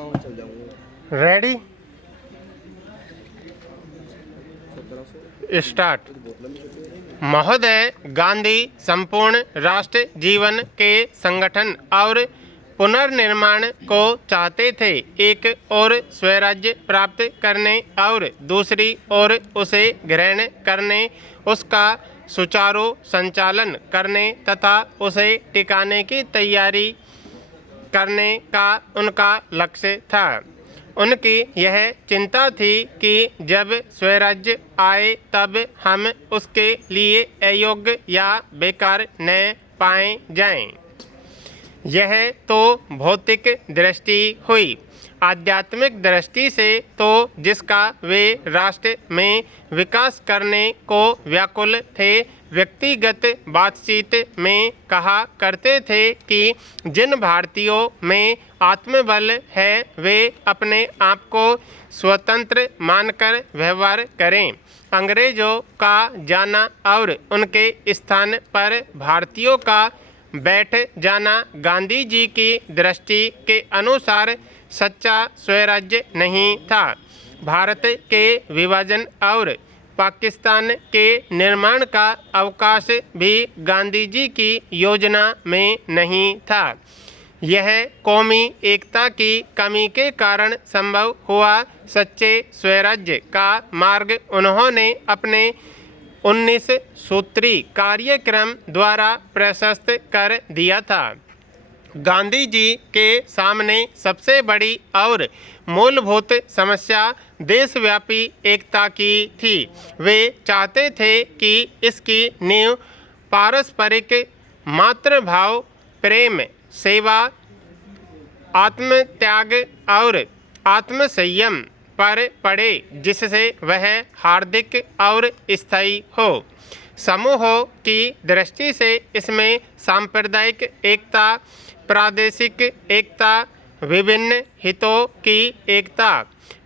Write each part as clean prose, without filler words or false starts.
गाँव चल जाऊंगा। Ready, start. महोदय गांधी संपूर्ण राष्ट्र जीवन के संगठन और पुनर्निर्माण को चाहते थे। एक ओर स्वराज्य प्राप्त करने और दूसरी ओर उसे ग्रहण करने, उसका सुचारू संचालन करने तथा उसे टिकाने की तैयारी करने का उनका लक्ष्य था। उनकी यह चिंता थी कि जब स्वराज्य आए तब हम उसके लिए अयोग्य या बेकार न पाए जाएं। यह तो भौतिक दृष्टि हुई। आध्यात्मिक दृष्टि से तो जिसका वे राष्ट्र में विकास करने को व्याकुल थे, व्यक्तिगत बातचीत में कहा करते थे कि जिन भारतीयों में आत्मबल है वे अपने आप को स्वतंत्र मानकर व्यवहार करें। अंग्रेजों का जाना और उनके स्थान पर भारतीयों का बैठ जाना गांधी जी की दृष्टि के अनुसार सच्चा स्वराज्य नहीं था। भारत के विभाजन और पाकिस्तान के निर्माण का अवकाश भी गांधी जी की योजना में नहीं था। यह कौमी एकता की कमी के कारण संभव हुआ। सच्चे स्वराज्य का मार्ग उन्होंने अपने 19 सूत्री कार्यक्रम द्वारा प्रशस्त कर दिया था। गांधी जी के सामने सबसे बड़ी और मूलभूत समस्या देशव्यापी एकता की थी। वे चाहते थे कि इसकी नींव पारस्परिक मातृभाव, प्रेम, सेवा, आत्मत्याग और आत्मसंयम पर पड़े, जिससे वह हार्दिक और स्थायी हो। समूहों की दृष्टि से इसमें सांप्रदायिक एकता, प्रादेशिक एकता, विभिन्न हितों की एकता,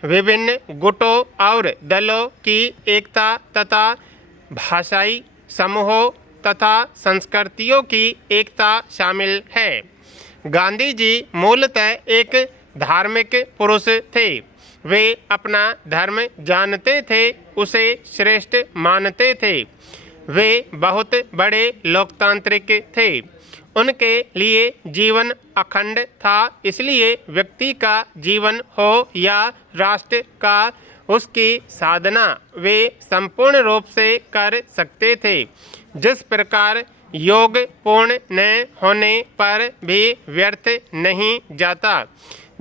विभिन्न गुटों और दलों की एकता तथा भाषाई समूहों तथा संस्कृतियों की एकता शामिल है। गांधी जी मूलतः एक धार्मिक पुरुष थे। वे अपना धर्म जानते थे, उसे श्रेष्ठ मानते थे। वे बहुत बड़े लोकतांत्रिक थे। उनके लिए जीवन अखंड था, इसलिए व्यक्ति का जीवन हो या राष्ट्र का, उसकी साधना वे संपूर्ण रूप से कर सकते थे। जिस प्रकार योग पूर्ण न होने पर भी व्यर्थ नहीं जाता,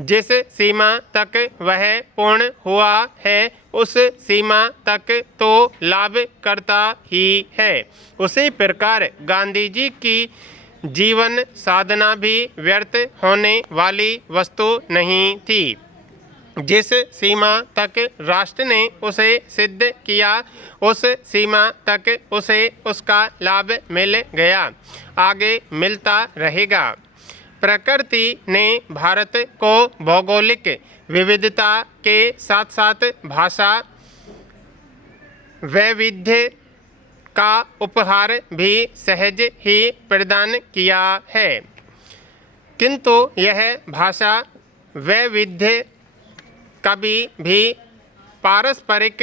जिस सीमा तक वह पूर्ण हुआ है उस सीमा तक तो लाभ करता ही है, उसी प्रकार गांधी जी की जीवन साधना भी व्यर्थ होने वाली वस्तु नहीं थी। जिस सीमा तक राष्ट्र ने उसे सिद्ध किया, उस सीमा तक उसे उसका लाभ मिल गया, आगे मिलता रहेगा। प्रकृति ने भारत को भौगोलिक विविधता के साथ साथ भाषा वैविध्य का उपहार भी सहज ही प्रदान किया है, किंतु यह भाषा वैविध्य कभी भी पारस्परिक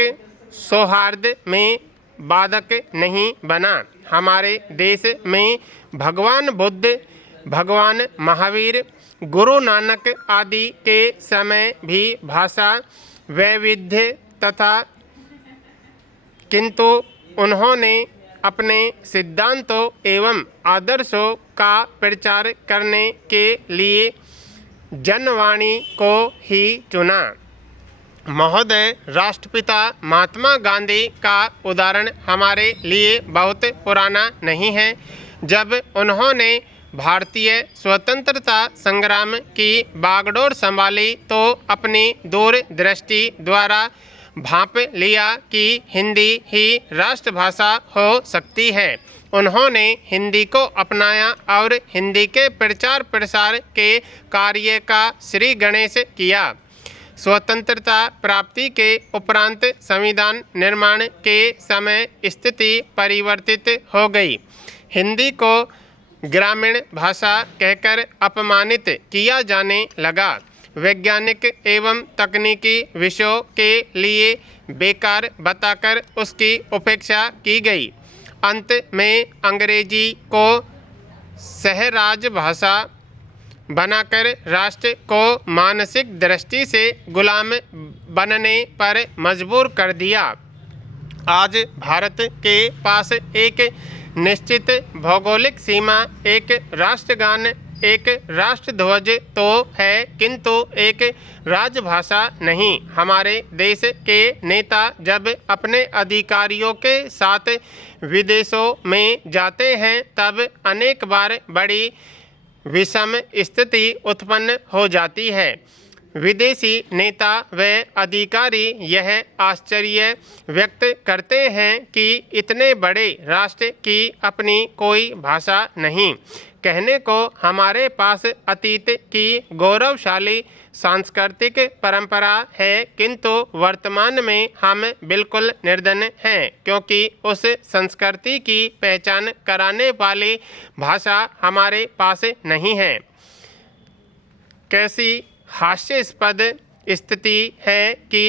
सौहार्द में बाधक नहीं बना। हमारे देश में भगवान बुद्ध, भगवान महावीर, गुरु नानक आदि के समय भी भाषा वैविध्य तथा, किंतु उन्होंने अपने सिद्धांतों एवं आदर्शों का प्रचार करने के लिए जनवाणी को ही चुना। महोदय, राष्ट्रपिता महात्मा गांधी का उदाहरण हमारे लिए बहुत पुराना नहीं है। जब उन्होंने भारतीय स्वतंत्रता संग्राम की बागडोर संभाली तो अपनी दूरदृष्टि द्वारा भांप लिया कि हिंदी ही राष्ट्रभाषा हो सकती है। उन्होंने हिंदी को अपनाया और हिंदी के प्रचार प्रसार के कार्य का श्री गणेश किया। स्वतंत्रता प्राप्ति के उपरांत संविधान निर्माण के समय स्थिति परिवर्तित हो गई। हिंदी को ग्रामीण भाषा कहकर अपमानित किया जाने लगा। वैज्ञानिक एवं तकनीकी विषयों के लिए बेकार बताकर उसकी उपेक्षा की गई। अंत में अंग्रेजी को सहराज भाषा बनाकर राष्ट्र को मानसिक दृष्टि से गुलाम बनने पर मजबूर कर दिया। आज भारत के पास एक निश्चित भौगोलिक सीमा, एक राष्ट्रगान, एक राष्ट्रध्वज तो है, किंतु एक राजभाषा नहीं। हमारे देश के नेता जब अपने अधिकारियों के साथ विदेशों में जाते हैं तब अनेक बार बड़ी विषम स्थिति उत्पन्न हो जाती है। विदेशी नेता व अधिकारी यह आश्चर्य व्यक्त करते हैं कि इतने बड़े राष्ट्र की अपनी कोई भाषा नहीं। कहने को हमारे पास अतीत की गौरवशाली सांस्कृतिक परंपरा है, किंतु वर्तमान में हम बिल्कुल निर्धन हैं, क्योंकि उस संस्कृति की पहचान कराने वाली भाषा हमारे पास नहीं है। कैसी हास्यास्पद स्थिति है कि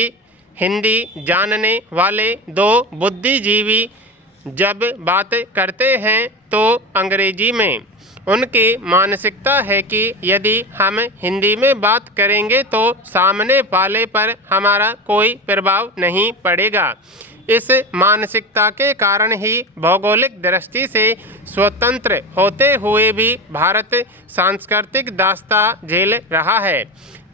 हिंदी जानने वाले दो बुद्धिजीवी जब बात करते हैं तो अंग्रेजी में। उनकी मानसिकता है कि यदि हम हिंदी में बात करेंगे तो सामने वाले पर हमारा कोई प्रभाव नहीं पड़ेगा। इस मानसिकता के कारण ही भौगोलिक दृष्टि से स्वतंत्र होते हुए भी भारत सांस्कृतिक दास्ता झेल रहा है।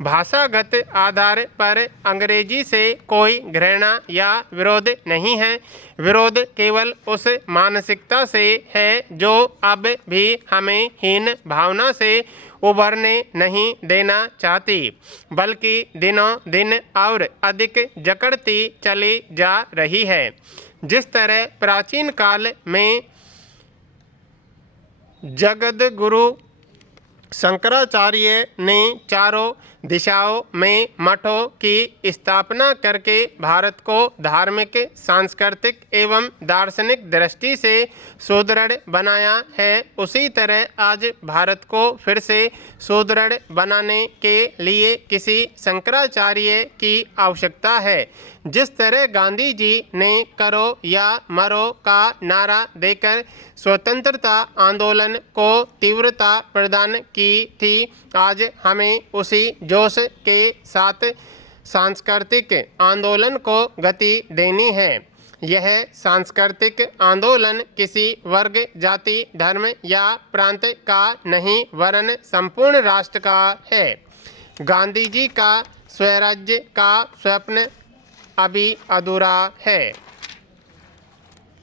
भाषागत आधार पर अंग्रेजी से कोई घृणा या विरोध नहीं है। विरोध केवल उस मानसिकता से है जो अब भी हमें हीन भावना से उभरने नहीं देना चाहती, बल्कि दिनों दिन और अधिक जकड़ती चली जा रही है। जिस तरह प्राचीन काल में जगद्गुरु शंकराचार्य ने चारों दिशाओं में मठों की स्थापना करके भारत को धार्मिक, सांस्कृतिक एवं दार्शनिक दृष्टि से सुदृढ़ बनाया है, उसी तरह आज भारत को फिर से सुदृढ़ बनाने के लिए किसी शंकराचार्य की आवश्यकता है। जिस तरह गांधी जी ने करो या मरो का नारा देकर स्वतंत्रता आंदोलन को तीव्रता प्रदान की थी, आज हमें उसी जोश के साथ सांस्कृतिक आंदोलन को गति देनी है। यह सांस्कृतिक आंदोलन किसी वर्ग, जाति, धर्म या प्रांत का नहीं, वरन संपूर्ण राष्ट्र का है। गांधी जी का स्वराज्य का स्वप्न अभी अधूरा है।